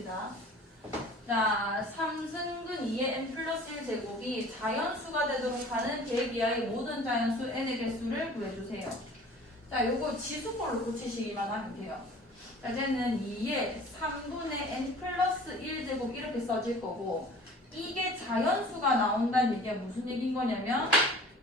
봅시다. 자, 3승근 2의 n 플러스 1제곱이 자연수가 되도록 하는 100 이하의 모든 자연수 n의 개수를 구해주세요. 자, 요거 지수꼴로 고치시기만 하면 돼요. 자, 이제는 2의 3분의 n 플러스 1제곱 이렇게 써질 거고, 이게 자연수가 나온다는 얘기가 무슨 얘기인 거냐면,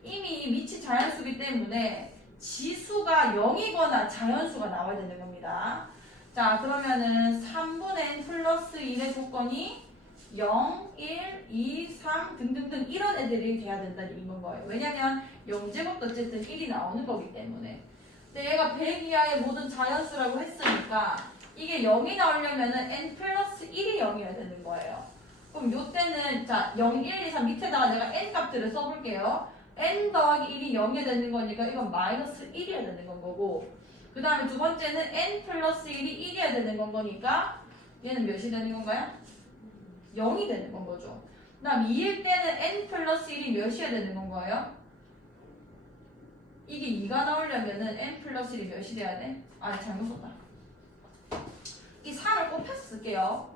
이미 미치 자연수기 때문에 지수가 0이거나 자연수가 나와야 되는 겁니다. 자, 그러면은 3분의 n 플러스 1의 조건이 0, 1, 2, 3 등등등 이런 애들이 돼야 된다는 얘기인 거예요. 왜냐면 0제곱도 어쨌든 1이 나오는 거기 때문에. 근데 얘가 100 이하의 모든 자연수라고 했으니까 이게 0이 나오려면은 n 플러스 1이 0이어야 되는 거예요. 그럼 요때는 자 0, 1, 2, 3 밑에다가 내가 n 값들을 써볼게요. n 더하기 1이 0이 되는 거니까 이건 마이너스 1이어야 되는 건 거고, 그 다음에 두 번째는 n 플러스 1이 1이어야 되는 건 거니까 얘는 몇이 되는 건가요? 0이 되는 건 거죠. 그 다음 2일 때는 n 플러스 1이 몇이어야 되는 건 거예요? 이게 2가 나오려면은 n 플러스 1이 몇이 돼야 돼? 아, 잘못 썼다. 이 3을 곱해서 쓸게요.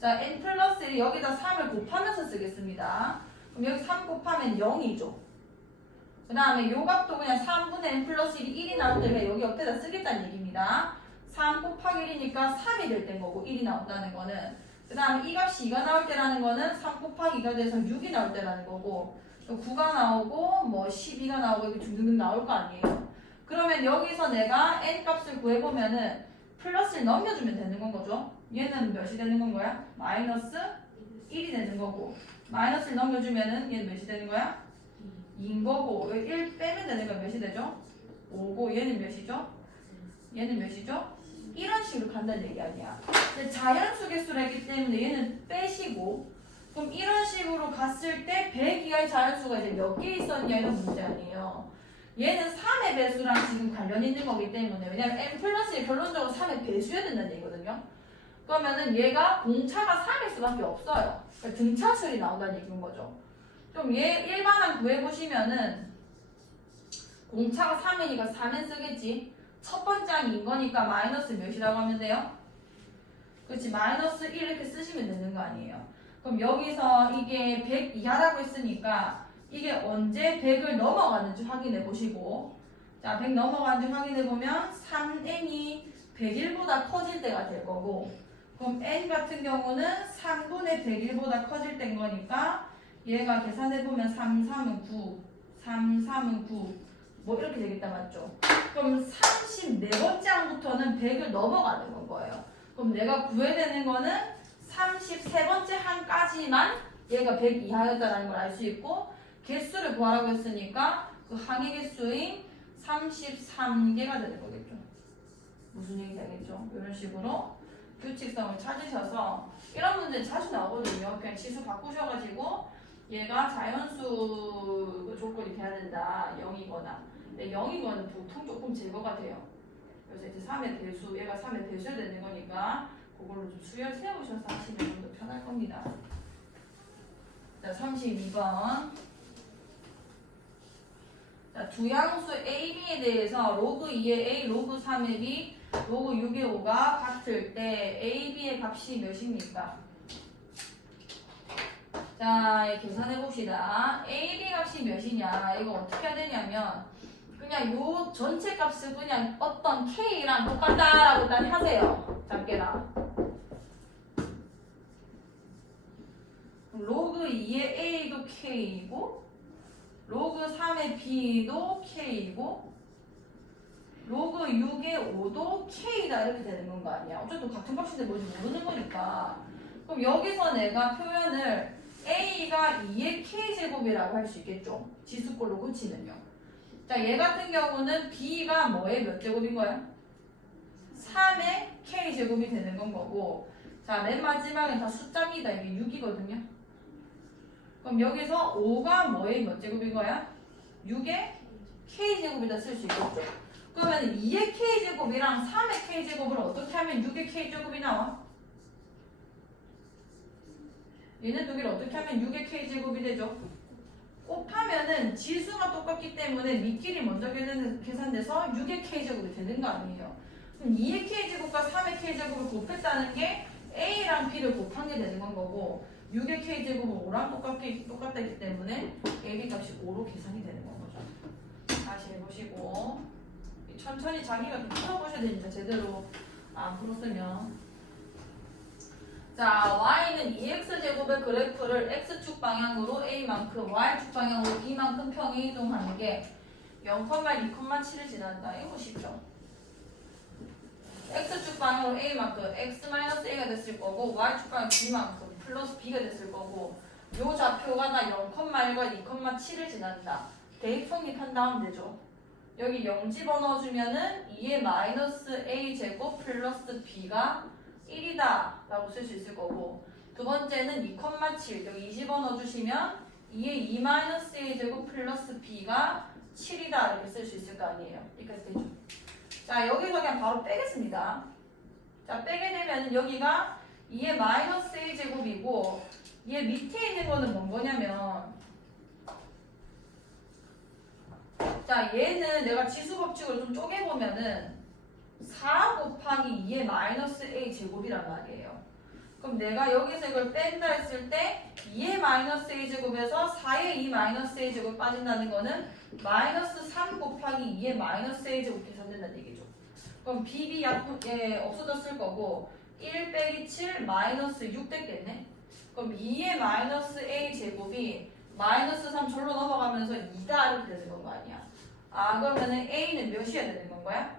자, n 플러스 1이 여기다 3을 곱하면서 쓰겠습니다. 그럼 여기 3 곱하면 0이죠. 그 다음에 요 값도 그냥 3분의 n 플러스 1이 1이 나올 때가 여기 옆에다 쓰겠다는 얘기입니다. 3 곱하기 1이니까 3이 될 땐 거고 1이 나온다는 거는. 그 다음에 이 값이 2가 나올 때라는 거는 3 곱하기 2가 돼서 6이 나올 때라는 거고, 9가 나오고 뭐 12가 나오고 이렇게 등등등 나올 거 아니에요. 그러면 여기서 내가 n 값을 구해보면은 플러스를 넘겨주면 되는 건 거죠. 얘는 몇이 되는 건 거야? 마이너스 1이 되는 거고, 마이너스를 넘겨주면은 얘는 몇이 되는 거야? 2인 거고, 1 빼면 되는 건 몇이 되죠? 5고, 얘는 몇이죠? 얘는 몇이죠? 이런 식으로 간다는 얘기 아니야. 근데 자연수 개수를 했기 때문에 얘는 빼시고, 그럼 이런 식으로 갔을 때 100 이하의 자연수가 이제 몇 개 있었냐 이런 문제 아니에요. 얘는 3의 배수랑 지금 관련이 있는 거기 때문에, 왜냐면 n 플러스 1 결론적으로 3의 배수여야 된다는 얘기거든요. 그러면은 얘가 공차가 3일 수밖에 없어요. 그러니까 등차수열이 나온다는 얘기인 거죠. 그럼 얘 일반항 구해보시면은 공차가 3이니까 4는 쓰겠지. 첫 번째 항이 2거니까 마이너스 몇이라고 하면 돼요? 그렇지, 마이너스 1 이렇게 쓰시면 되는 거 아니에요. 그럼 여기서 이게 100 이하라고 했으니까 이게 언제 100을 넘어가는지 확인해 보시고, 자, 100 넘어가는지 확인해 보면 3n이 101보다 커질 때가 될 거고, 그럼 n 같은 경우는 3분의 101보다 커질 때인 거니까 얘가 계산해 보면 3, 3은 9, 3, 3은 9, 뭐 이렇게 되겠다, 맞죠? 그럼 34번째 항부터는 100을 넘어가는 건 거예요. 그럼 내가 구해야 되는 거는 33번째 항까지만 얘가 100 이하였다는 걸 알 수 있고, 개수를 구하라고 했으니까 그 항의 개수인 33개가 되는 거겠죠. 무슨 얘기 되겠죠? 이런 식으로 규칙성을 찾으셔서, 이런 문제 자주 나오거든요. 그냥 지수 바꾸셔가지고 얘가 자연수 조건이 돼야 된다, 0이거나. 근데 0이거는 보통 조금 제거가 돼요. 그래서 이제 3의 배수, 얘가 3의 배수가 되는 거니까 그걸로 좀 수열 세우셔서 하시면 좀 더 편할 겁니다. 자, 32번. 자, 두 양수 A, B에 대해서 로그 2의 A, 로그 3의 B, 로그 6의 5가 같을 때 A, B의 값이 몇입니까? 자, 계산해 봅시다. A, B 값이 몇이냐? 이거 어떻게 해야 되냐면 그냥 요 전체 값을 그냥 어떤 K랑 똑같다라고 일단 하세요. 작게나. 로그 2의 A도 K이고, 로그 3의 B도 K이고, 로그 6의 5도 K다 이렇게 되는 건 거 아니야. 어쨌든 같은 값인데 뭔지 모르는 거니까. 그럼 여기서 내가 표현을 A가 2의 K제곱이라고 할 수 있겠죠. 지수꼴로 고치면요. 자, 얘 같은 경우는 B가 뭐의 몇 제곱인 거야? 3의 K제곱이 되는 건 거고, 자, 맨 마지막엔 다 숫자입니다. 이게 6이거든요. 그럼 여기서 5가 뭐의 몇 제곱인 거야? 6의 K제곱이다 쓸 수 있겠죠. 그러면 2의 K제곱이랑 3의 K제곱을 어떻게 하면 6의 K제곱이 나와? 얘네 두 개를 어떻게 하면 6의 K제곱이 되죠? 곱하면은 지수가 똑같기 때문에 밑길이 먼저 계산돼서 6의 K제곱이 되는 거 아니에요. 그럼 2의 K제곱과 3의 K제곱을 곱했다는 게 A랑 B를 거고 6의 k제곱은 5랑 똑같기 때문에 AB 값이 5로 계산이 되는 건 거죠. 다시 해보시고 천천히 자기가 좀 풀어보셔야 됩니다. 제대로 안 풀었으면. 자, y는 2x제곱의 그래프를 x축 방향으로 a만큼 y축 방향으로 b만큼 평행이동하는 게 0,2,7을 지난다. 이거 쉽죠? x축 방향으로 a만큼 x-a가 됐을 거고 y축 방향 b만큼 플러스 b가 됐을 거고 요 좌표가 다 0,1과 2,7을 지난다. 대입 성립한 다음 되죠. 여기 0 집어넣어주면은 2의 마이너스 a 제곱 플러스 b가 1이다 라고 쓸 수 있을 거고 두 번째는 2,7 여기 2 집어넣어주시면 2의 2 마이너스 a 제곱 플러스 b가 7이다 이렇게 쓸 수 있을 거 아니에요. 여기까지 되죠. 자, 여기서 그냥 바로 빼겠습니다. 자, 빼게 되면은 여기가 2의 마이너스 a 제곱이고 얘 밑에 있는 거는 뭔 거냐면 자, 얘는 내가 지수 법칙을 좀 쪼개보면은 4 곱하기 2의 마이너스 a 제곱이란 말이에요. 그럼 내가 여기서 이걸 뺀다 했을 때 2의 마이너스 a 제곱에서 4의 2 마이너스 a 제곱 빠진다는 거는 마이너스 3 곱하기 2의 마이너스 a 제곱 계산된다는 얘기죠. 그럼 bb 없어졌을 거고 1 빼기 7 마이너스 6 됐겠네. 그럼 2의 마이너스 a 제곱이 마이너스 3 절로 넘어가면서 2다 이렇게 되는 거 아니야. 아, 그러면은 a는 몇이어야 되는 건 거야?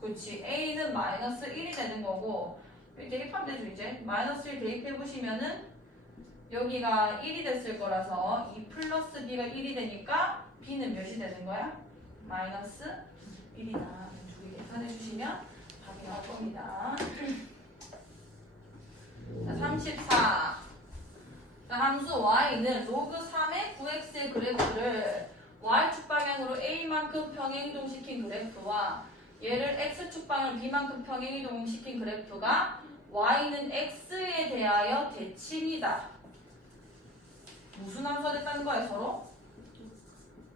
그렇지. a는 마이너스 1이 되는 거고 대입하면 되죠. 이제 마이너스 1 대입해보시면은 여기가 1이 됐을 거라서 2 플러스 b가 1이 되니까 b는 몇이 되는 거야? 마이너스 1이다. 두 개 계산해주시면 답이 나올 겁니다. 자, 34. 자, 함수 y는 로그 3의 9x의 그래프를 y축 방향으로 a만큼 평행이동시킨 그래프와 얘를 x축 방향으로 b만큼 평행이동시킨 그래프가 y는 x에 대하여 대칭이다. 무슨 함수가 됐다는 거야 서로?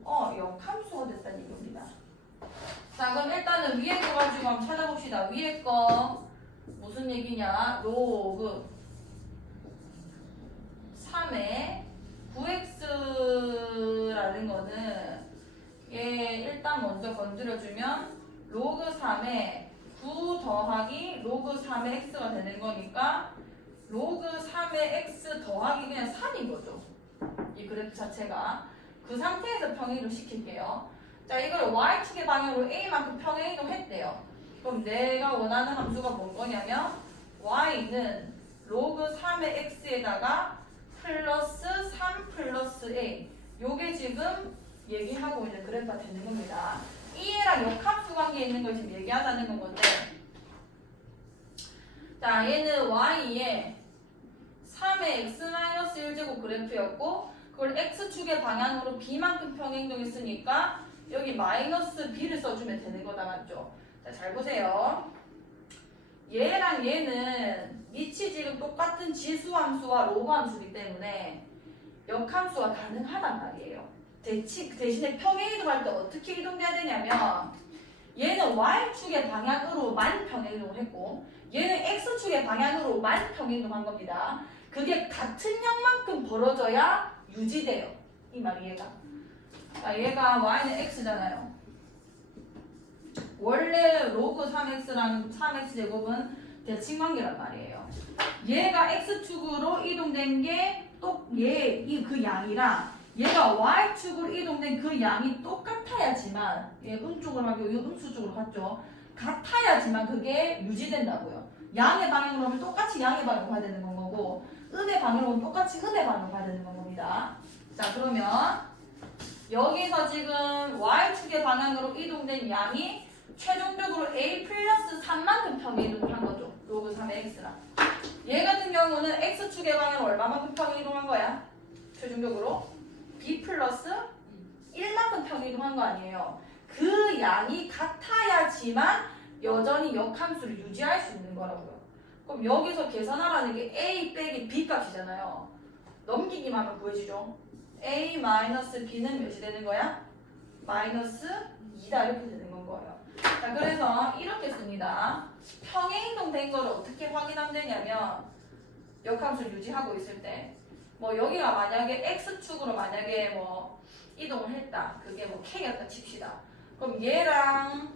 역함수가 됐다는 얘기입니다. 자, 그럼 일단은 위에 거 가지고 한번 찾아봅시다. 위에 거 무슨 얘기냐? 로그 3의 9x라는 거는 얘 일단 먼저 건드려주면 로그 3의 9 더하기 로그 3의 x가 되는 거니까 로그 3의 x 더하기 그냥 3인 거죠. 이 그래프 자체가. 그 상태에서 평행이동 시킬게요. 자, 이걸 y축의 방향으로 a만큼 평행이동 했대요. 그럼 내가 원하는 함수가 뭔 거냐면 y는 로그 3의 x에다가 플러스 3 플러스 a 요게 지금 얘기하고 있는 그래프가 되는 겁니다. 이해랑 역함수 관계에 있는 걸 지금 얘기하자는 건데 자, 얘는 y에 3의 x-1제곱 그래프였고 그걸 x축의 방향으로 b만큼 평행이동했으니까 여기 마이너스 b를 써주면 되는 거다 맞죠? 자, 잘 보세요. 얘랑 얘는 밑이 지금 똑같은 지수함수와 로그함수이기 때문에 역함수가 가능하단 말이에요. 대신에 평행이동할 때 어떻게 이동돼야 되냐면 얘는 y축의 방향으로만 평행이동을 했고 얘는 x축의 방향으로만 평행이동한 겁니다. 그게 같은 형만큼 벌어져야 유지돼요. 이 말이 얘가. 자, 얘가 y는 x잖아요. 원래 로그 3x랑 3x 제곱은 대칭관계란 말이에요. 얘가 x축으로 이동된 게 또 그 양이랑 얘가 y축으로 이동된 그 양이 똑같아야지만 얘 음쪽으로 가고 이 음수쪽으로 갔죠. 같아야지만 그게 유지된다고요. 양의 방향으로 하면 똑같이 양의 방향으로 가야 되는 건 거고 음의 방향으로 하면 똑같이 음의 방향으로 가야 되는 건 겁니다. 자, 그러면 여기서 지금 y축의 방향으로 이동된 양이 최종적으로 a 플러스 3만큼 평행이동을 한 거죠. 로그 3의 x랑. 얘 같은 경우는 x축의 방향으로 얼마만큼 평행이동한 거야? 최종적으로 b 플러스 1만큼 평행이동한 거 아니에요. 그 양이 같아야지만 여전히 역함수를 유지할 수 있는 거라고요. 그럼 여기서 계산하라는 게 a 빼기 b 값이잖아요. 넘기기만 하면 구해지죠. a 마이너스 b는 몇이 되는 거야? 마이너스 2다 이렇게 되는 건 거예요. 자, 그래서 이렇게 씁니다. 평행이동 된 거를 어떻게 확인하면 되냐면 역함수를 유지하고 있을 때, 뭐 여기가 만약에 x축으로 만약에 뭐 이동을 했다. 그게 뭐 k였다 칩시다. 그럼 얘랑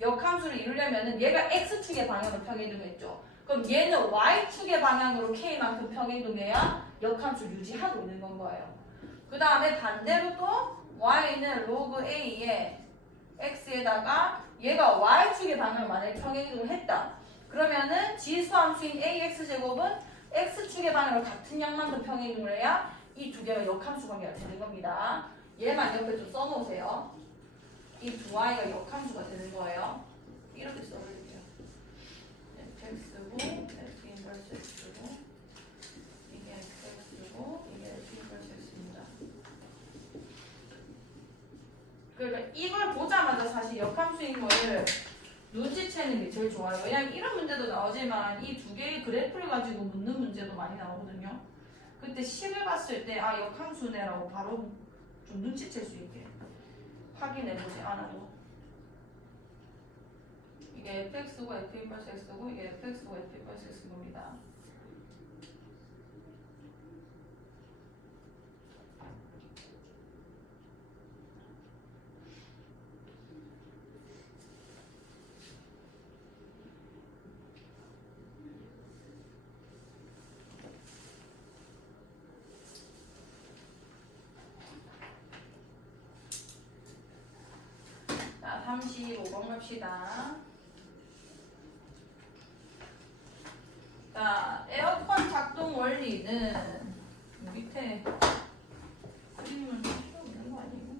역함수를 이루려면은 얘가 x축의 방향으로 평행이동했죠. 그럼 얘는 y축의 방향으로 k만큼 평행이동해야 역함수를 유지하고 있는 건 거예요. 그 다음에 반대로 또 y는 로그 a에 x에다가 얘가 y축의 방향을 만약에 평행이동을 했다. 그러면은 지수함수인 ax제곱은 x축의 방향으로 같은 양만큼 평행이동을 해야 이 두 개가 역함수 관계가 되는 겁니다. 얘만 옆에 좀 써놓으세요. 이 두 y가 역함수가 되는 거예요. 이렇게 써볼게요. fx고 f 인버스 x고 이게 fx고 이게 f 인버스 x입니다. 그러니까 이걸 보자마자 사실 역함수인 거를 눈치채는 게 제일 좋아요. 왜냐면 이런 문제도 나오지만 이 두 개의 그래프를 가지고 묻는 문제도 많이 나오거든요. 그때 식을 봤을 때 아 역함수네라고 바로 좀 눈치챌 수 있게 확인해보지 않아도 이게 fx고 f 인버스 x고 이게 fx고 f 인버스 x인 겁니다. 자, 35번 갑시다. 자, 에어컨 작동 원리는 밑에 그림을 채우는 거 아니에요?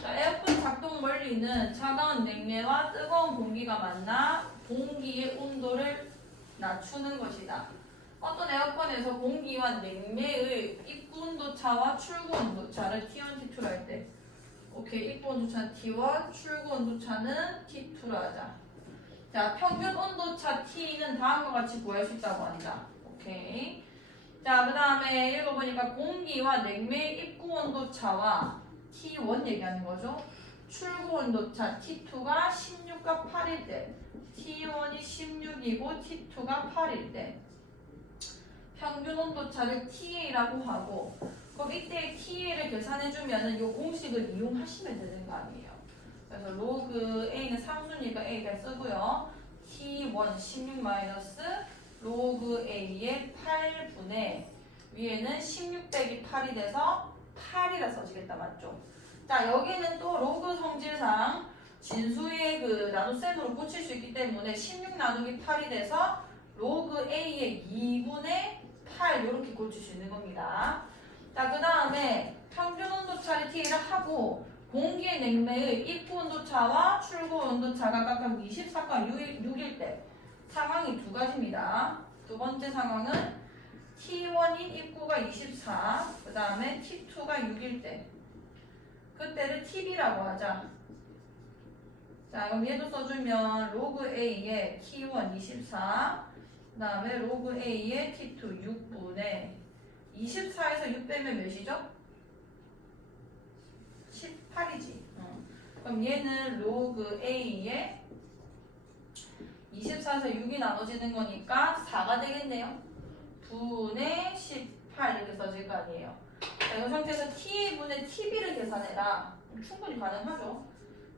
자, 에어컨 작동 원리는 차가운 냉매와 뜨거운 공기가 만나 공기의 온도를 낮추는 것이다. 어떤 에어컨에서 공기와 냉매의 입구 온도차와 출구 온도차를 T1, T2로 할 때 오케이, 입구 온도차는 T1, 출구 온도차는 T2로 하자. 자, 평균 온도차 T는 다음과 같이 구할 수 있다고 한다. 오케이. 자, 그 다음에 읽어보니까 공기와 냉매의 입구 온도차와 T1 얘기하는 거죠. 출구 온도차 T2가 16과 8일 때, T1이 16이고 T2가 8일 때, 평균 온도차를 TA라고 하고, 그럼 이때 TA를 계산해주면은 이 공식을 이용하시면 되는 거 아니에요. 그래서 로그 A는 상수니까 A가 쓰고요. T1 16 마이너스 로그 A의 8분의 위에는 16 빼기 8이 돼서 8이라 써지겠다. 맞죠? 자, 여기는 또 로그 성질상 진수의 그 나눗셈으로 고칠 수 있기 때문에 16 나누기 8이 돼서 로그 A의 2분의 8 이렇게 고칠 수 있는 겁니다. 자, 그 다음에 평균 온도차를 T를 하고 공기의 냉매의 입구 온도차와 출구 온도차가 각각 24과 6일 때 상황이 두 가지입니다. 두 번째 상황은 T1인 입구가 24, 그 다음에 T2가 6일 때 그때를 TB라고 하자. 자, 그럼 얘도 써주면 로그 A의 T1 24, 그 다음에 로그 A의 T2 6분의 24에서 6 빼면 몇이죠? 18이지. 그럼 얘는 로그 A의 24에서 6이 나눠지는 거니까 4가 되겠네요. 분의 18 이렇게 써질 거 아니에요. 자, 이 상태에서 TA분의 TB를 계산해라. 충분히 가능하죠.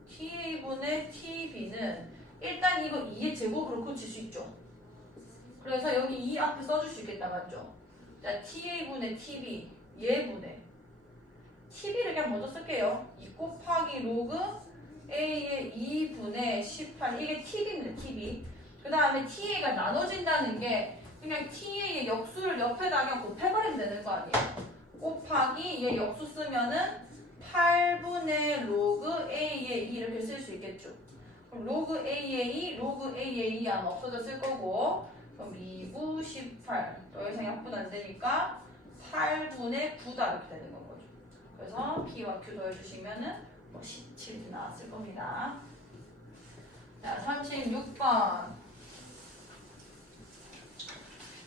TA분의 TB는 일단 이거 2의 제곱으로 고칠 수 있죠. 그래서 여기 2 앞에 써줄 수 있겠다. 맞죠? 자, TA분의 TB 얘분의 TB를 그냥 먼저 쓸게요. 2 곱하기 로그 A의 2분의 18 이게 TB입니다. TB. 그 다음에 TA가 나눠진다는 게 그냥 TA의 역수를 옆에다 그냥 곱해버리면 되는 거 아니에요. 곱하기 얘 역수 쓰면은 8분의 로그 A의 2 이렇게 쓸 수 있겠죠. 그럼 로그 A의 2, 로그 A의 2 아마 없어졌을 거고 그럼 2, 9, 18 더 이상 약분 안 되니까 8분의 9다 이렇게 되는 거죠. 그래서 P와 Q 더해주시면은 뭐 17 나왔을 겁니다. 자, 36번.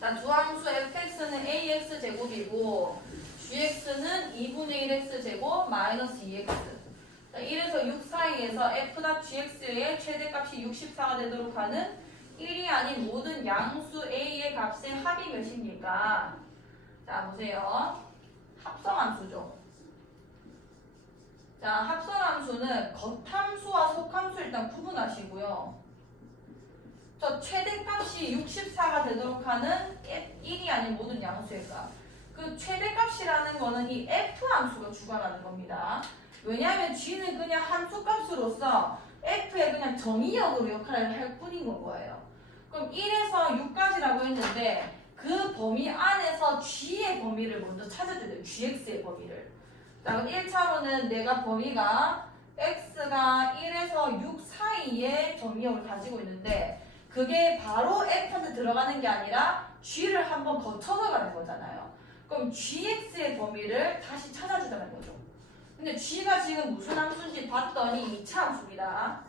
자, 주함수 fx는 ax 제곱이고 gx는 2분의 1x 제곱 마이너스 2x. 자, 1에서 6 사이에서 f.gx의 최대값이 64가 되도록 하는 1이 아닌 모든 양수 A의 값의 합이 몇입니까? 자, 보세요. 합성함수죠. 자, 합성함수는 겉함수와 속함수 일단 구분하시고요. 저 최대값이 64가 되도록 하는 1이 아닌 모든 양수의 값. 그 최대값이라는 거는 이 F함수가 주관하는 겁니다. 왜냐하면 G는 그냥 함수값으로서 F의 그냥 정의역으로 역할을 할 뿐인 거예요. 그럼 1에서 6까지라고 했는데 그 범위 안에서 G의 범위를 먼저 찾아줘야 돼요. GX의 범위를. 자, 그럼 1차로는 내가 범위가 X가 1에서 6 사이에 정의역을 가지고 있는데 그게 바로 F한테 들어가는 게 아니라 G를 한번 거쳐서 가는 거잖아요. 그럼 GX의 범위를 다시 찾아주자는 거죠. 근데 G가 지금 무슨 함수인지 봤더니 2차 함수입니다.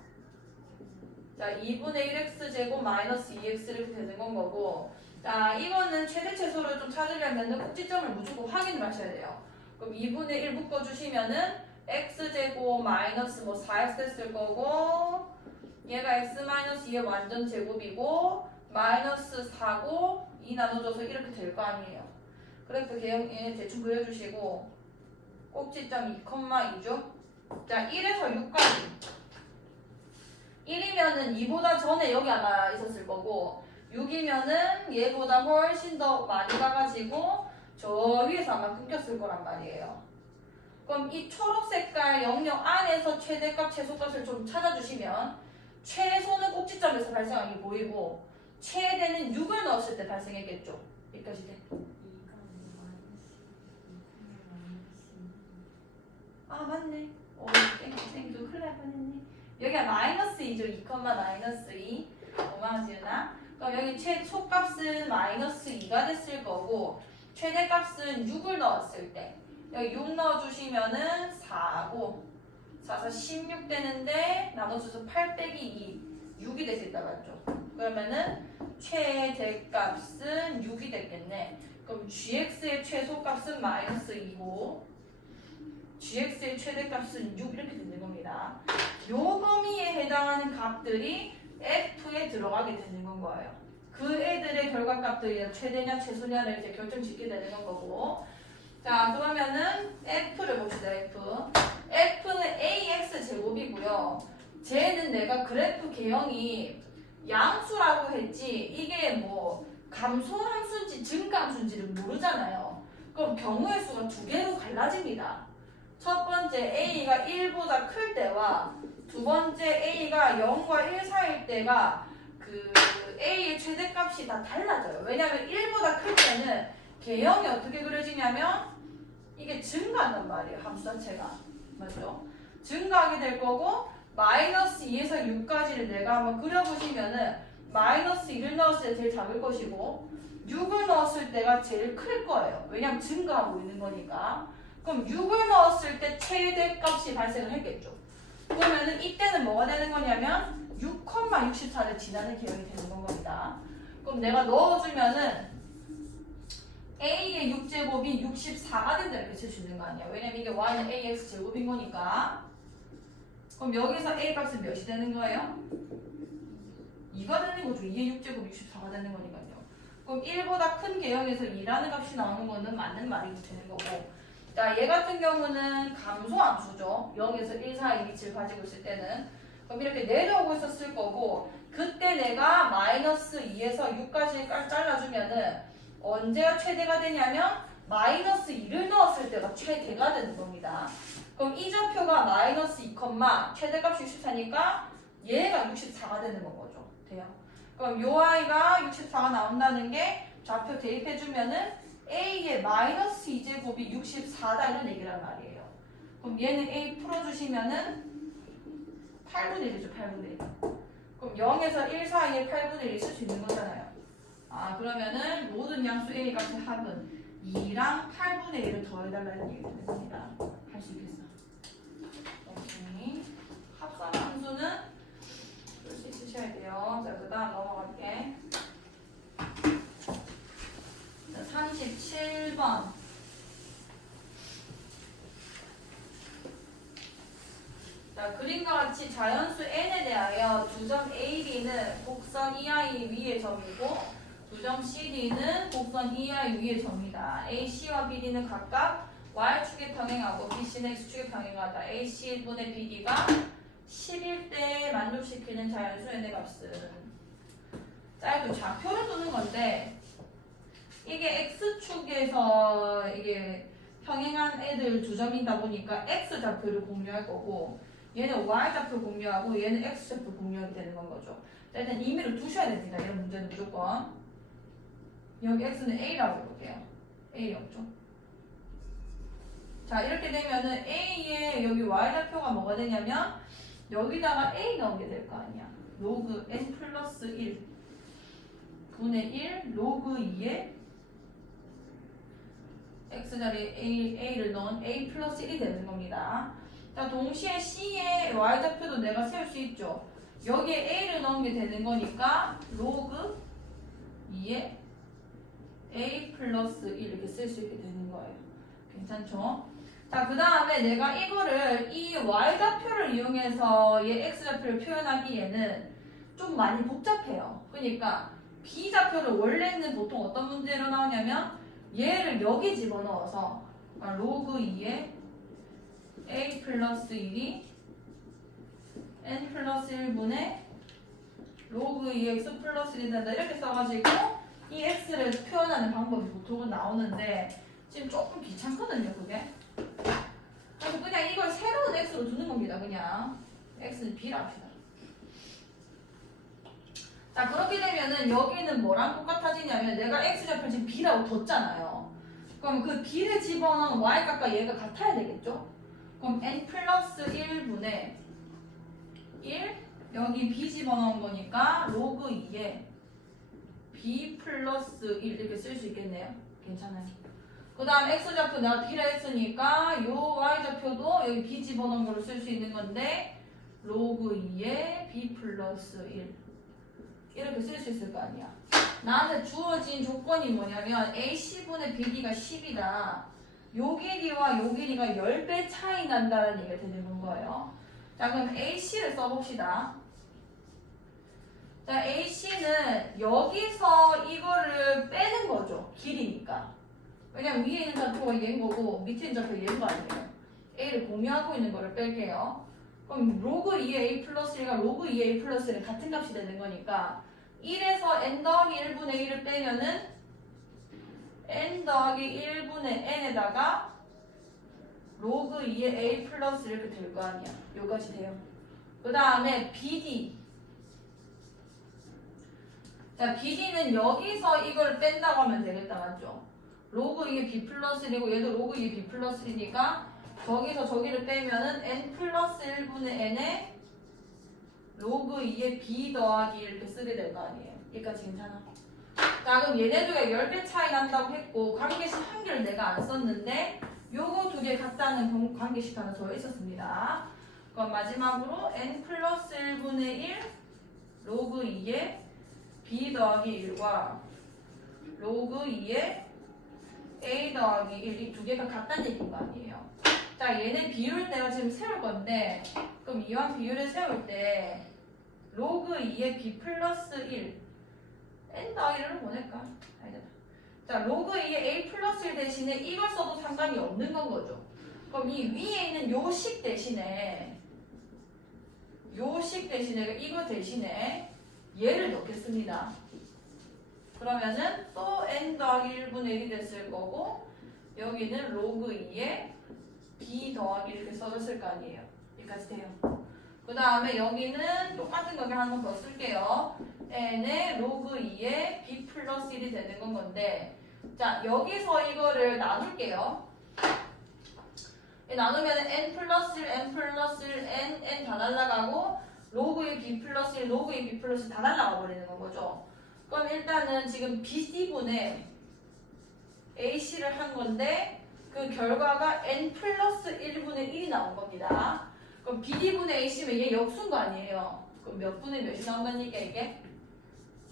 자, 2분의 1x제곱 마이너스 2x 이렇게 되는 건 거고, 자, 이거는 최대 최소를 좀 찾으려면 꼭지점을 무조건 확인을 하셔야 돼요. 그럼 2분의 1 묶어주시면은 x제곱 마이너스 뭐 4x 됐을 거고, 얘가 x 마이너스 2의 완전 제곱이고, 마이너스 4고, 2 나눠줘서 이렇게 될 거 아니에요. 그래프 개형 대충 그려주시고, 꼭지점 2,2죠? 자, 1에서 6까지. 1이면은 2보다 전에 여기 아마 있었을 거고 6이면은 얘보다 훨씬 더 많이 가가지고 저 위에서 아마 끊겼을 거란 말이에요. 그럼 이 초록 색깔 영역 안에서 최대값, 최소값을 좀 찾아주시면 최소는 꼭지점에서 발생한 게 보이고 최대는 6을 넣었을 때 발생했겠죠. 여기까지 돼. 아 맞네. 오 땡땡 큰일 날 뻔했네. 여기가 마이너스 2죠. 2, 마이너스 2. 고마워지나? 그럼 여기 최소값은 마이너스 2가 됐을 거고 최대값은 6을 넣었을 때 여기 6 넣어주시면은 4고 4서 16 되는데 나눠줘서 8 빼기 2 6이 되겠다 맞죠? 그러면은 최대값은 6이 됐겠네. 그럼 gx의 최소값은 마이너스 2고 gx의 최대값은 6 이렇게 되는 겁니다. 요 범위에 해당하는 값들이 f에 들어가게 되는 건 거예요. 그 애들의 결과값들이 최대냐 최소냐를 이제 결정짓게 되는 건 거고. 자, 그러면은 f를 봅시다. f는 ax 제곱이고요. 쟤는 내가 그래프 개형이 양수라고 했지 이게 뭐 감소함수인지 증가함수인지를 모르잖아요. 그럼 경우의 수가 두 개로 갈라집니다. 첫 번째 A가 1보다 클 때와 두 번째 A가 0과 1 사이일 때가 그 A의 최대값이 다 달라져요. 왜냐하면 1보다 클 때는 개형이 어떻게 그려지냐면 이게 증가한단 말이에요. 함수 자체가. 맞죠? 증가하게 될 거고 마이너스 2에서 6까지를 내가 한번 그려보시면은 마이너스 2를 넣었을 때 제일 작을 것이고 6을 넣었을 때가 제일 클 거예요. 왜냐하면 증가하고 있는 거니까. 그럼 6을 넣었을 때 최대값이 발생을 했겠죠. 그러면은 이때는 뭐가 되는 거냐면 6,64를 지나는 개형이 되는 겁니다. 그럼 내가 넣어주면은 A의 6제곱이 64가 된다 이렇게 쓸 수 있는 거 아니야. 왜냐면 이게 Y는 AX 제곱인 거니까. 그럼 여기서 A 값은 몇이 되는 거예요? 2가 되는 거죠. 2의 6제곱 64가 되는 거니까요. 그럼 1보다 큰 개형에서 2라는 값이 나오는 거는 맞는 말이 되는 거고. 자, 얘 같은 경우는 감소함수죠. 0에서 1 사이 위치를 가지고 있을 때는. 그럼 이렇게 내려오고 있었을 거고 그때 내가 마이너스 2에서 6까지 잘라주면은 언제가 최대가 되냐면 마이너스 2를 넣었을 때가 최대가 되는 겁니다. 그럼 이 좌표가 마이너스 2, 최대값이 64니까 얘가 64가 되는 거죠. 돼요. 그럼 요 아이가 64가 나온다는 게 좌표 대입해주면은 A의 마이너스 2제곱이 64다 이런 얘기란 말이에요. 그럼 얘는 A 풀어주시면은 8분의 1이죠. 8분의 1. 그럼 0에서 1 사이에 8분의 1을 쓸 수 있는 거잖아요. 아 그러면은 모든 양수 A 값의 합은 2랑 8분의 1을 더해달라는 얘기가 되는 겁니다. 할 수 있겠어. 오케이. 합성함수는 쓸 수 있으셔야 돼요. 자, 그 다음 넘어갈게. 37번. 자, 자, 그림과 같이 자연수 n에 대하여 두 점 AB는 곡선 EI 위의 점이고 두 점 CD는 곡선 EI 위의 점이다. AC와 BD는 각각 Y축에 평행하고 BC는 X축에 평행하다. AC분의 BD가 10일 때 만족시키는 자연수 n의 값은 자, 이거 좌표를 두는 건데 이게 X축에서 이게 평행한 애들 두 점이다 보니까 X좌표를 공유할 거고 얘는 Y좌표 공유하고 얘는 X좌표 공유하게 되는 건 거죠. 자, 일단 임의로 두셔야 됩니다. 이런 문제는 무조건. 여기 X는 A라고 해볼게요. A였죠. 자, 이렇게 되면은 A의 여기 Y좌표가 뭐가 되냐면 여기다가 A 넣게 될 거 아니야. 로그 N 플러스 1 분의 1 로그 2에 X자리에 A를 넣은 A 플러스 1이 되는 겁니다. 자, 동시에 C의 Y좌표도 내가 세울 수 있죠. 여기에 A를 넣은 게 되는 거니까 로그 2에 A 플러스 1 이렇게 쓸 수 있게 되는 거예요. 괜찮죠? 자, 그 다음에 내가 이거를 이 Y좌표를 이용해서 얘 X좌표를 표현하기에는 좀 많이 복잡해요. 그러니까 B좌표를 원래는 보통 어떤 문제로 나오냐면 얘를 여기 집어넣어서 로그 2에 A 플러스 1이 N 플러스 1분의 로그 2X 플러스 1이 된다. 이렇게 써가지고 이 X를 표현하는 방법이 보통은 나오는데 지금 조금 귀찮거든요, 그게. 그래서 그냥 이걸 새로운 X로 두는 겁니다, 그냥. X는 B라 합시다. 자, 그렇게 되면은 여기는 뭐랑 똑같아지냐면 내가 X좌표 지금 B라고 뒀잖아요. 그럼 그 B를 집어넣은 Y값과 얘가 같아야 되겠죠? 그럼 N 플러스 1분의 1 여기 B 집어넣은 거니까 로그 2에 B 플러스 1 이렇게 쓸 수 있겠네요. 괜찮아요. 그 다음 X좌표 내가 B라 했으니까 요 Y좌표도 여기 B 집어넣은 거로 쓸 수 있는 건데 로그 2에 B 플러스 1 이렇게 쓸 수 있을 거 아니야. 나한테 주어진 조건이 뭐냐면 AC분의 BD가 10이다. 요 길이와 요 길이가 10배 차이 난다는 얘기가 되는 거예요. 자, 그럼 AC를 써봅시다. 자, AC는 여기서 이거를 빼는 거죠. 길이니까. 왜냐면 위에 있는 좌표가 얘인 거고 밑에 있는 좌표가 얘인 거 아니에요. A를 공유하고 있는 거를 뺄게요. 그럼 로그 2의 A 플러스 1과 로그 2의 A 플러스 1은 같은 값이 되는 거니까 1에서 n 더하기 1분의 1을 빼면은 n 더하기 1분의 n에다가 로그 2의 A 플러스 이렇게 될 거 아니야. 여기까지 돼요. 그 다음에 BD. 자, BD는 여기서 이걸 뺀다고 하면 되겠다, 맞죠? 로그 2의 B 플러스 1이고 얘도 로그 2의 B 플러스 1이니까 저기서 저기를 빼면은 n 플러스 1분의 n에 로그 2의 B 더하기 이렇게 쓰게 될 거 아니에요. 여기까지 괜찮아? 자, 그럼 얘네들과 10배 차이 난다고 했고 관계식 한 개를 내가 안 썼는데 요거 두 개 같다는 관계식 하나 더 있었습니다. 그럼 마지막으로 n 플러스 1분의 1 로그 2의 B 더하기 1과 로그 2의 A 더하기 1 이 두 개가 같다는 얘기인 거 아니에요. 자, 얘네 비율을 내가 지금 세울 건데 그럼 이왕 비율을 세울 때 로그 2의 B 플러스 1 n 더하기 1을 보낼까? 아니다. 자, 로그 2의 A 플러스 1 대신에 이걸 써도 상관이 없는 건 거죠. 그럼 이 위에 있는 요식 대신에 이거 대신에 얘를 넣겠습니다. 그러면은 또 n 더하기 1분의 1이 됐을 거고 여기는 로그 2에 b 더하기 이렇게 써졌을 거 아니에요. 여기까지 돼요. 그 다음에 여기는 똑같은 거 그냥 한 번 더 쓸게요. n의 로그 2에 b 플러스 1이 되는 건 건데 자, 여기서 이거를 나눌게요. 나누면 n 플러스 1, n 플러스 1, n 다 날라가고 로그의 b 플러스 1, 로그의 b 플러스 1 다 날라가 버리는 건 거죠. 그럼 일단은 지금 BD분의 AC를 한 건데 그 결과가 n 플러스 1분의 1이 나온 겁니다. 그럼 BD분의 AC면 얘 역수인 거 아니에요. 그럼 몇 분의 몇이 나온다는 얘기야 이게?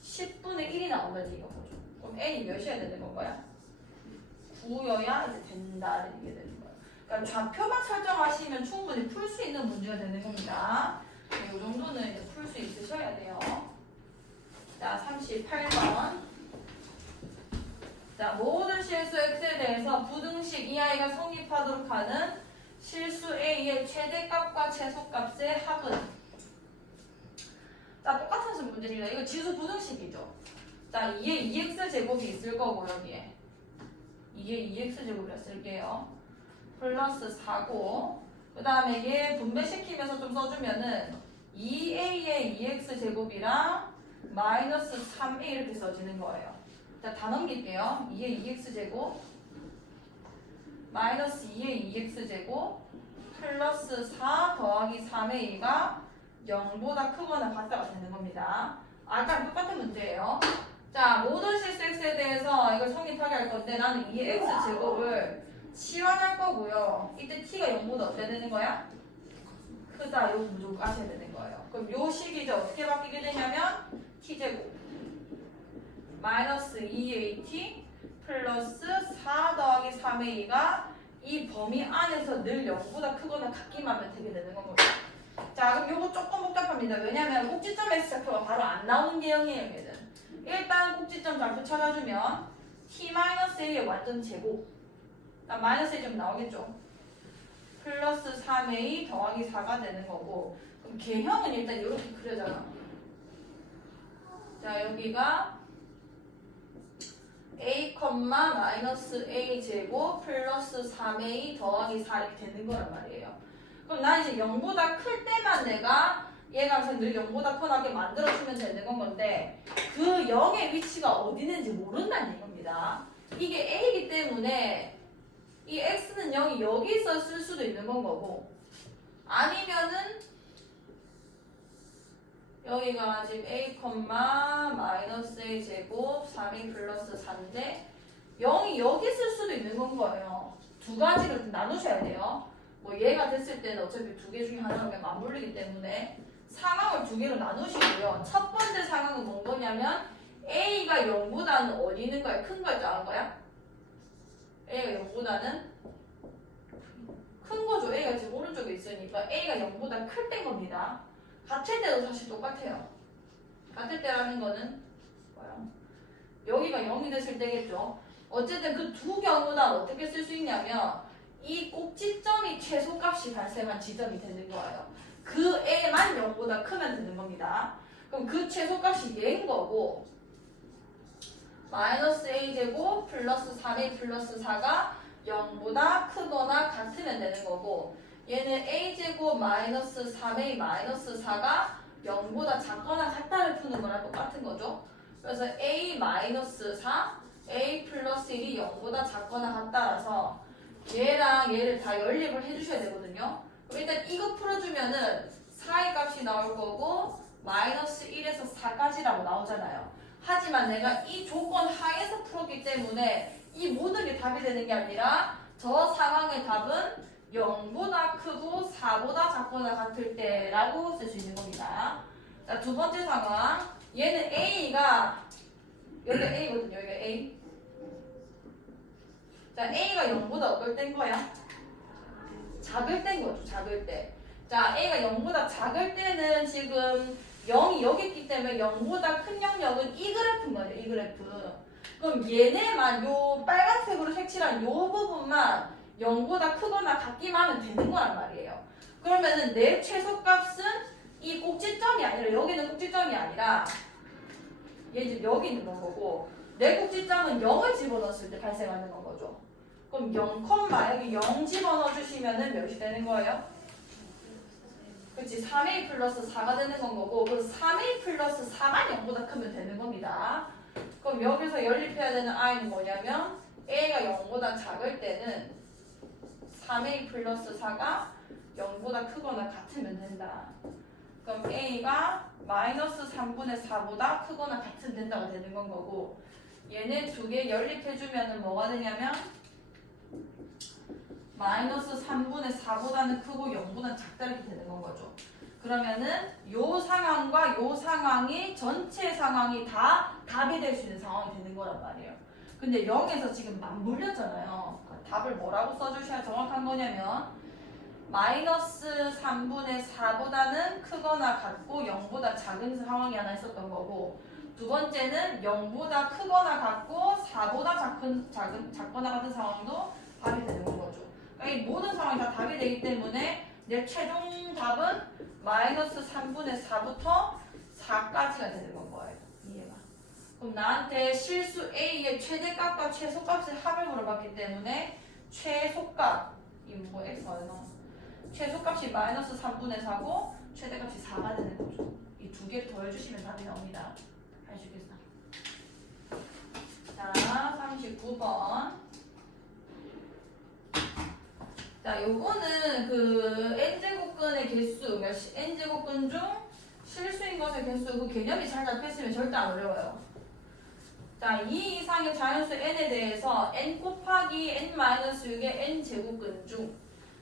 10분의 1이 나온다는 얘기가 뭐죠? 그럼 n이 몇이어야 되는 건가요? 9여야 이제 된다는 얘기가 되는 거예요. 그러니까 좌표만 설정하시면 충분히 풀 수 있는 문제가 되는 겁니다. 네, 이 정도는 이제 풀 수 있으셔야 돼요. 자, 38번. 자, 모든 실수 x에 대해서 부등식 EI가 성립하도록 하는 실수 A의 최대값과 최소값의 합은. 자, 똑같은 문제입니다. 이거 지수 부등식이죠. 자, 2에 2x 제곱이 있을 거고 여기에 2에 2x 제곱이라 쓸게요. 플러스 4고 그 다음에 얘 분배시키면서 좀 써주면은 2a의 2x 제곱이랑 마이너스 3a 이렇게 써지는 거예요. 자, 다 넘길게요. 2의 2x 제곱 마이너스 2의 2x 제곱 플러스 4 더하기 3a가 0보다 크거나 같다가 되는 겁니다. 아까랑 똑같은 문제예요. 자, 모든 실수 x에 대해서 이걸 성립하게 할 건데 나는 2의 x 제곱을 실환할 거고요. 이때 t가 0보다 어떻게 되는 거야? 크다. 이거 무조건 아셔야 되는 거예요. 그럼 요 식이 어떻게 바뀌게 되냐면 t제곱 마이너스 2at 플러스 4 더하기 3a가 이 범위 안에서 늘 0보다 크거나 같기만 하면 되게 되는 겁니다. 자, 그럼 요거 조금 복잡합니다. 왜냐면 꼭지점 X좌표가 바로 안 나오는 개형이에요, 얘는. 일단 꼭지점 좌표 찾아주면 t-a의 완전 제곱. 마이너스 1점 나오겠죠? 플러스 3a 더하기 4가 되는 거고. 그럼 개형은 일단 이렇게 그려져요. 자, 여기가 a, 마이너스 a 제곱 플러스 3a 더하기 4 이렇게 되는 거란 말이에요. 그럼 나 이제 0보다 클 때만 내가 얘가 늘 0보다 크게 만들어주면 되는 건데 그 0의 위치가 어디 있는지 모른다는 얘기입니다. 이게 a이기 때문에 이 x는 0이 여기서 쓸 수도 있는 건 거고 아니면은 여기가 지금 a, 마이너스 a 제곱 3a 플러스 4인데 0이 여기 쓸 수도 있는 건 거예요. 두 가지를 좀 나누셔야 돼요. 뭐 얘가 됐을 때는 어차피 두 개 중에 하나가 맞물리기 때문에 상황을 두 개로 나누시고요. 첫 번째 상황은 뭔 거냐면 a가 0보다는 어디 있는 거야? 큰 거야? 작은 거야? a가 0보다는 큰 거죠. a가 지금 오른쪽에 있으니까 a가 0보다 클 때인 겁니다. 같을 때도 사실 똑같아요. 같을 때라는 거는 뭐야? 여기가 0이 됐을 때겠죠. 어쨌든 그 두 경우다 어떻게 쓸 수 있냐면 이 꼭지점이 최소값이 발생한 지점이 되는 거예요. 그 애만 0보다 크면 되는 겁니다. 그럼 그 최소값이 얘인 거고 마이너스 a제곱 플러스 3a 플러스 4가 0보다 크거나 같으면 되는 거고 얘는 a제곱 마이너스 3a 마이너스 4가 0보다 작거나 같다를 푸는 거랑 똑같은 거죠. 그래서 a 마이너스 4, a 플러스 1이 0보다 작거나 같다라서 얘랑 얘를 다 연립을 해주셔야 되거든요. 그럼 일단 이거 풀어주면은 4의 값이 나올 거고 마이너스 1에서 4까지라고 나오잖아요. 하지만 내가 이 조건 하에서 풀었기 때문에 이 모든 게 답이 되는 게 아니라 저 상황의 답은 0보다 크고 4보다 작거나 같을 때라고 쓸 수 있는 겁니다. 자, 두 번째 상황. 얘는 A가 여기가 A거든요. 여기가 A. 자, A가 0보다 어떨 때인 거야? 작을 때인 거죠. 작을 때. 자, A가 0보다 작을 때는 지금 0이 여기 있기 때문에 0보다 큰 영역은 이 그래프인 거예요. 이 그래프. 그럼 얘네만 요 빨간색으로 색칠한 요 부분만 0보다 크거나 같기만 하면 되는 거란 말이에요. 그러면은 내 최소값은 이 꼭지점이 아니라 여기는 꼭지점이 아니라 얘 지금 여기 있는 건 거고 내 꼭지점은 0을 집어넣었을 때 발생하는 건 거죠. 그럼 0, 여기 0 집어넣어 주시면은 몇이 되는 거예요? 그렇지. 3a 플러스 4가 되는 건 거고 그 3a 플러스 4만 0보다 크면 되는 겁니다. 그럼 여기서 연립해야 되는 i는 뭐냐면 a가 0보다 작을 때는 3a 플러스 4가 0보다 크거나 같으면 된다. 그럼 a가 마이너스 3분의 4보다 크거나 같으면 된다가 되는 건 거고 얘네 두 개 연립해주면 뭐가 되냐면 마이너스 3분의 4보다는 크고 0보다는 작다 이렇게 되는 건 거죠. 그러면은 요 상황과 요 상황이 전체 상황이 다 답이 될 수 있는 상황이 되는 거란 말이에요. 근데 0에서 지금 맞물렸잖아요. 답을 뭐라고 써주셔야 정확한 거냐면 마이너스 3분의 4보다는 크거나 같고 0보다 작은 상황이 하나 있었던 거고, 두 번째는 0보다 크거나 같고 4보다 작거나 같은 상황도 답이 되는 거죠. 그러니까 이 모든 상황이 다 답이 되기 때문에 내 최종 답은 마이너스 3분의 4부터 4까지가 되는 건 거예요. 이해가. 그럼 나한테 실수 A의 최대값과 최소값의 합을 물어봤기 때문에 최소값, 이 뭐 x 얼마? 최소값이 마이너스 3분의 4고 최대값이 4가 되는 거죠. 이 두 개를 더해주시면 답이 나옵니다. 해주겠어. 자, 39번. 자, 요거는 그 n제곱근의 개수, 그러니까 n제곱근 중 실수인 것의 개수, 그 개념이 잘 잡혔으면 절대 안 어려워요. 자, 2 이상의 자연수 n에 대해서 n 곱하기 n-6의 n제곱근 중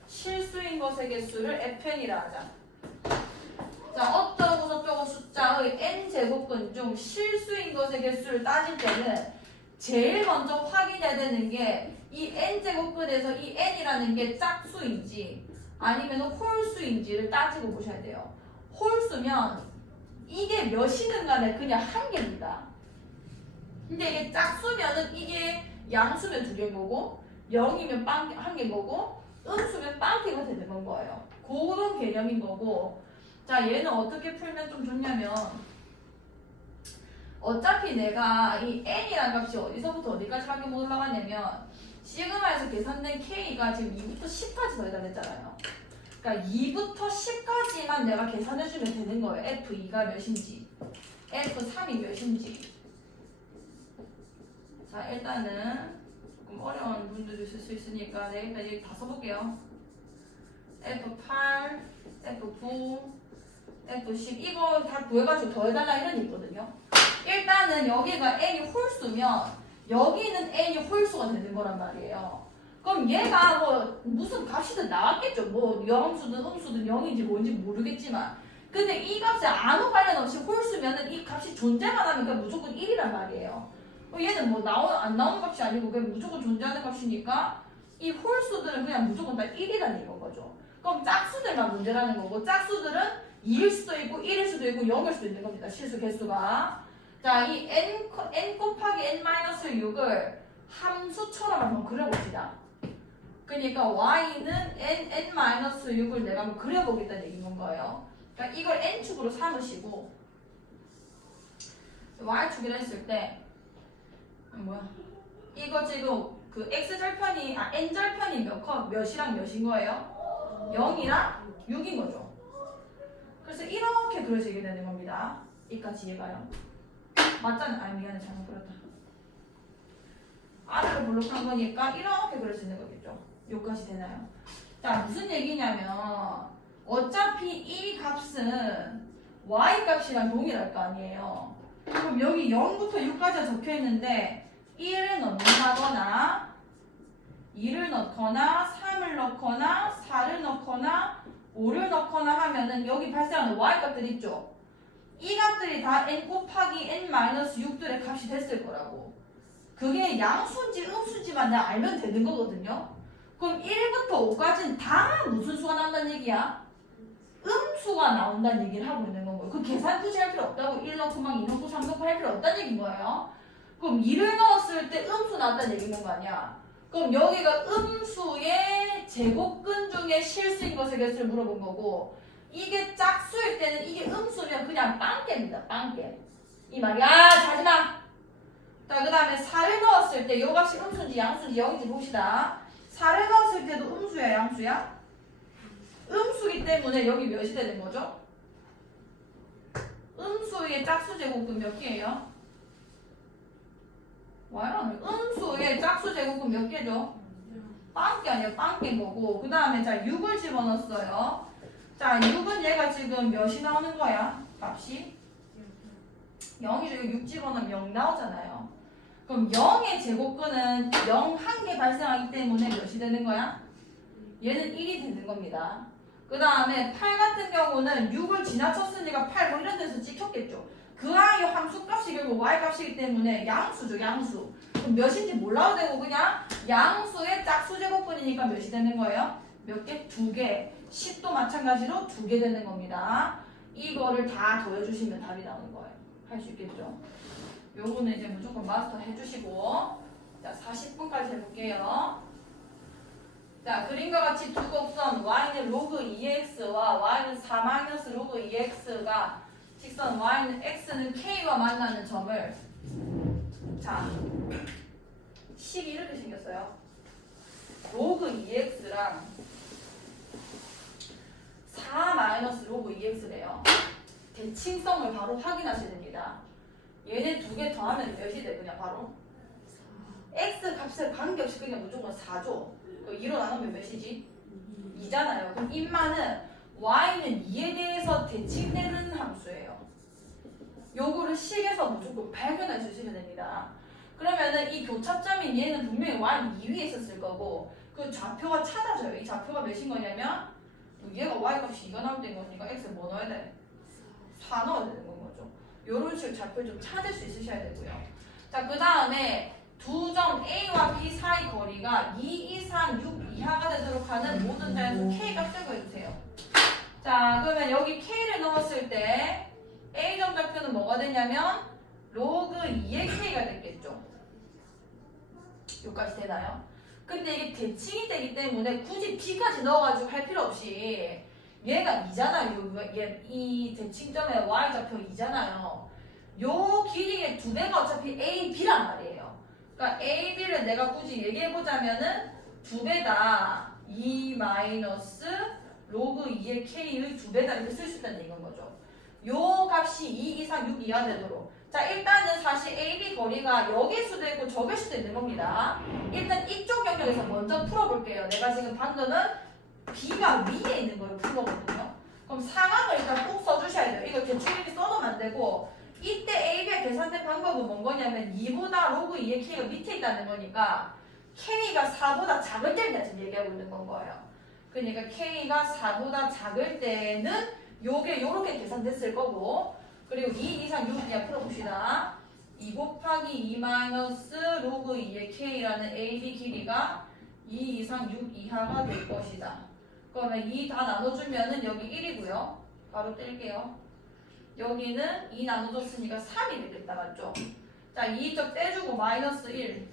실수인 것의 개수를 fn이라 하자. 자, 어쩌고 저쩌고 숫자의 n제곱근 중 실수인 것의 개수를 따질 때는 제일 먼저 확인해야 되는 게 이 n제곱근에서 이 n이라는 게 짝수인지 아니면 홀수인지를 따지고 보셔야 돼요. 홀수면 이게 몇이든 간에 그냥 한 개입니다. 근데 이게 짝수면은 이게 양수면 두 개인 거고 0이면 한 개인 거고 음수면 빵개가 되는 건 거예요. 그런 개념인 거고, 자, 얘는 어떻게 풀면 좀 좋냐면 어차피 내가 이 n이라는 값이 어디서부터 어디까지 확인 못 올라가냐면 시그마에서 계산된 k가 지금 2부터 10까지 더해다 냈잖아요. 그러니까 2부터 10까지만 내가 계산해주면 되는 거예요. F2가 몇인지, F3이 몇인지. 자, 일단은 조금 어려운 분들도 있을 수 있으니까 내가 일단 여기 다 써볼게요. F8, F9, F10 이거 다 구해가지고 더해달라 이런 게 있거든요. 일단은 여기가 n이 홀수면 여기는 n이 홀수가 되는 거란 말이에요. 그럼 얘가 뭐 무슨 값이든 나왔겠죠. 뭐 영수든 음수든 0인지 뭔지 모르겠지만, 근데 이 값에 아무 관련 없이 홀수면은 이 값이 존재만 하면 그냥 무조건 1이란 말이에요. 얘는 뭐 안 나오는 값이 아니고 그냥 무조건 존재하는 값이니까 이 홀수들은 그냥 무조건 다 1이라는 거죠. 그럼 짝수들만 문제라는 거고, 짝수들은 2일 수도 있고 1일 수도 있고 0일 수도 있는 겁니다. 실수 개수가. 자, 이 n 곱하기 n-6을 함수처럼 한번 그려봅시다. 그러니까 y는 n-6을 내가 한번 그려보겠다는 얘기인 거예요. 그러니까 이걸 n축으로 삼으시고 y축이라 했을 때 뭐야? 이거 지금 그 x절편이 n절편이 몇이랑 몇인 거예요? 0이랑 6인 거죠. 그래서 이렇게 그려지게 되는 겁니다. 이까지 이해가요? 맞잖아. 아니 미안해, 잘못 그렸다. 아래로 블록한 거니까 이렇게 그릴 수 있는 거겠죠. 여기까지 되나요? 자, 무슨 얘기냐면 어차피 이 값은 y 값이랑 동일할 거 아니에요. 그럼 여기 0부터 6까지가 적혀 있는데 1을 넣는다거나 2를 넣거나 3을 넣거나 4를 넣거나 5를 넣거나 하면은 여기 발생하는 y 값들 있죠. 이 값들이 다 n 곱하기 n-6들의 값이 됐을 거라고. 그게 양수인지 음수인지만 내가 알면 되는 거거든요. 그럼 1부터 5까지는 다 무슨 수가 나온다는 얘기야? 음수가 나온다는 얘기를 하고 있는 거고요. 그 계산 굳이 할 필요 없다고. 1 넣고 막 2 넣고 3 넣고 할 필요 없다는 얘기인 거예요. 그럼 2를 넣었을 때 음수 나왔다는 얘기인 거 아니야? 그럼 여기가 음수의 제곱근 중에 실수인 것의 개수를 물어본 거고, 이게 짝수일 때는 이게 음수면 그냥 빵개입니다. 빵개. 이 말이야. 자지마. 자, 그 다음에 4를 넣었을 때 요 값이 음수인지 양수인지 0인지 봅시다. 4를 넣었을 때도 음수야 양수야? 음수기 때문에 여기 몇이 되는 거죠? 음수의 짝수 제곱근 몇 개예요? 와요. 음수의 짝수 제곱근 몇 개죠? 빵개 아니에요. 빵개인 거고. 그 다음에 자 6을 집어넣었어요. 자 6은 얘가 지금 몇이 나오는 거야? 값이? 0이죠. 6 집어넣으면 0 나오잖아요. 그럼 0의 제곱근은 0 한 개 발생하기 때문에 몇이 되는 거야? 얘는 1이 되는 겁니다. 그 다음에 8 같은 경우는 6을 지나쳤으니까 8 뭐 이런 데서 찍혔겠죠. 그 아이 함수값이 결국 y값이기 때문에 양수죠, 양수. 그럼 몇인지 몰라도 되고 그냥 양수의 짝수 제곱분이니까 몇이 되는 거예요? 몇 개? 2개. 10도 마찬가지로 2개 되는 겁니다. 이거를 다 더해주시면 답이 나오는 거예요. 할 수 있겠죠? 요거는 이제 무조건 마스터 해주시고, 자 40분까지 해볼게요. 자 그림과 같이 두 곡선 y는 로그 2x와 y는 4 로그 2x가 직선 y는 x는 k와 만나는 점을, 자 식이 이렇게 생겼어요. 로그 2x랑 4 로그 2x래요. 대칭성을 바로 확인하셔야 됩니다. 얘네 두 개 더하면 몇이 돼? 그냥 바로 x 값에 관계없이 그냥 무조건 4죠. 2로 나누면 몇이지? 2잖아요. 그럼 인마는 y는 2에 대해서 대칭되는 함수예요. 요거를 식에서 무조건 발견해 주시면 됩니다. 그러면은 이 교차점인 얘는 분명히 y는 2 위에 있었을 거고, 그 좌표가 찾아져요. 이 좌표가 몇인 거냐면 얘가 y값이 2가 나올 때 거니까 x에 뭐 넣어야 돼? 4 넣어야 되는 건 거죠. 요런 식으로 좌표를 좀 찾을 수 있으셔야 되고요. 자, 그 다음에 두 점 A와 B 사이 거리가 2 이상 6 이하가 되도록 하는 모든 자연수 K 값을 구해주세요. 자, 그러면 여기 K를 넣었을 때 A점 좌표는 뭐가 되냐면 로그 2의 K가 됐겠죠. 여기까지 되나요? 근데 이게 대칭이 되기 때문에 굳이 B까지 넣어가지고 할 필요 없이 얘가 2잖아요. 이 대칭점의 Y 좌표 2잖아요. 요 길이의 2배가 어차피 A, B란 말이에요. 그러니까 A, B를 내가 굳이 얘기해보자면은 2배다. 2 마이너스 로그 2의 K의 2배다. 이렇게 쓸 수 있다는 얘기인 거죠. 요 값이 2 이상 6 이하 되도록. 자, 일단은 사실 A, B 거리가 여길 수도 있고 저길 수도 있는 겁니다. 일단 이쪽 영역에서 먼저 풀어볼게요. 내가 지금 방금은 B가 위에 있는 걸 푼 거거든요. 그럼 상황을 일단 꼭 써주셔야 돼요. 이거 대충 이렇게 써놓으면 안 되고, 이때 AB가 계산된 방법은 뭔 거냐면 2보다 로그 2의 K가 밑에 있다는 거니까 K가 4보다 작을 때를 지금 얘기하고 있는 건 거예요. 그러니까 K가 4보다 작을 때는 요게 요렇게 계산됐을 거고, 그리고 2 이상 6 이하 풀어봅시다. 2 곱하기 2 마이너스 로그 2의 K라는 AB 길이가 2 이상 6 이하가 될 것이다. 그러면 2 다 나눠주면은 여기 1이고요. 바로 뗄게요. 여기는 2 나눠줬으니까 3이 되겠다. 맞죠? 자, 2쪽 떼주고 마이너스 1.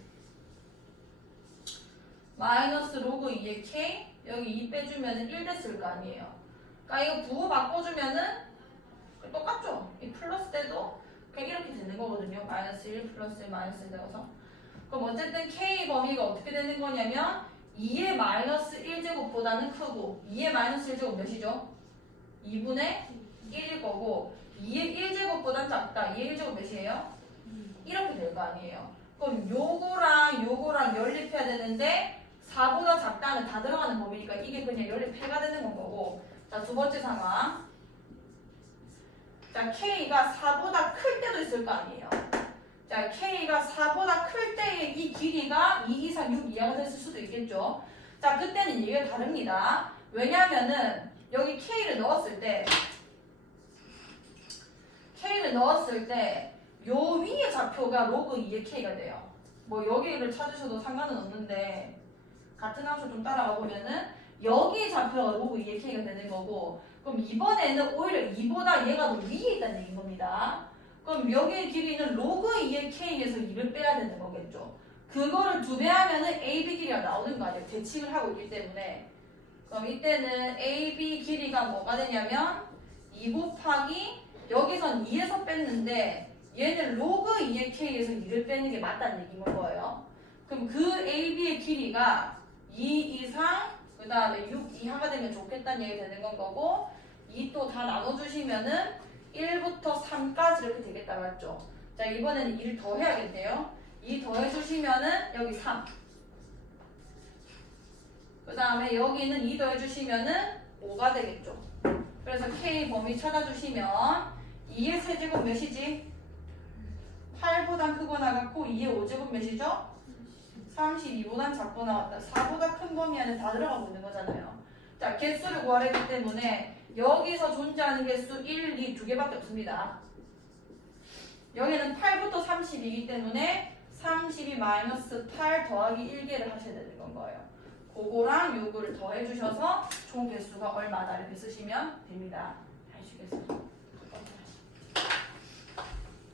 마이너스 로그 2의 K. 여기 2 빼주면은 1 됐을 거 아니에요. 그러니까 이거 부호 바꿔주면은 똑같죠? 이 플러스 때도 그냥 이렇게 되는 거거든요. 마이너스 1 플러스 1 마이너스 1 되어서. 그럼 어쨌든 K 범위가 어떻게 되는 거냐면 2의 마이너스 1제곱보다는 크고 2의 마이너스 1제곱 몇이죠? 2분의 1일 거고 2의 1제곱보다는 작다. 2의 1제곱 몇이에요? 이렇게 될 거 아니에요. 그럼 요거랑 연립해야 되는데 4보다 작다는 다 들어가는 범위니까 이게 그냥 연립해가 되는 건 거고. 자, 두 번째 상황. 자, K가 4보다 클 때도 있을 거 아니에요. 자, K가 4보다 클 때의 이 길이가 2 이상 6 이하가 됐을 수도 있겠죠. 자, 그때는 얘기가 다릅니다. 왜냐면은 여기 K를 넣었을 때 요 위의 좌표가 로그 2의 K가 돼요. 뭐 여기를 찾으셔도 상관은 없는데 같은 함수 좀 따라가 보면은 여기 좌표가 로그 2의 K가 되는 거고, 그럼 이번에는 오히려 2보다 얘가 더 위에 있다는 얘기인 겁니다. 그럼 여기의 길이는 로그 2의 K에서 2를 빼야 되는 거겠죠. 그거를 2배 하면은 AB 길이가 나오는 거 아니에요. 대칭을 하고 있기 때문에. 그럼 이때는 AB 길이가 뭐가 되냐면 2 곱하기 여기선 2에서 뺐는데 얘는 로그 2의 K에서 2를 빼는 게 맞다는 얘기인 거예요. 그럼 그 AB의 길이가 2 이상 그 다음에 6 이하가 되면 좋겠다는 얘기 되는 건 거고, 2 또 다 나눠주시면은 1부터 3까지 이렇게 되겠다. 맞죠? 자, 이번에는 2를 더해야겠네요. 2 더해주시면은 여기 3. 그 다음에 여기는 2 더해주시면은 5가 되겠죠. 그래서 K 범위 찾아주시면 2의 세제곱 몇이지? 8보다 크고 나갔고 2의 5제곱 몇이죠? 32보단 작고 나왔다. 4보다 큰 범위 안에 다 들어가고 있는 거잖아요. 자, 개수를 구하려기 때문에 여기서 존재하는 개수 1, 2 두 개밖에 없습니다. 여기는 8부터 30이기 때문에 32 마이너스 8 더하기 1개를 하셔야 되는 건 거예요. 그거랑 요거를 더해 주셔서 총 개수가 얼마다 이렇게 쓰시면 됩니다. 해주겠어요.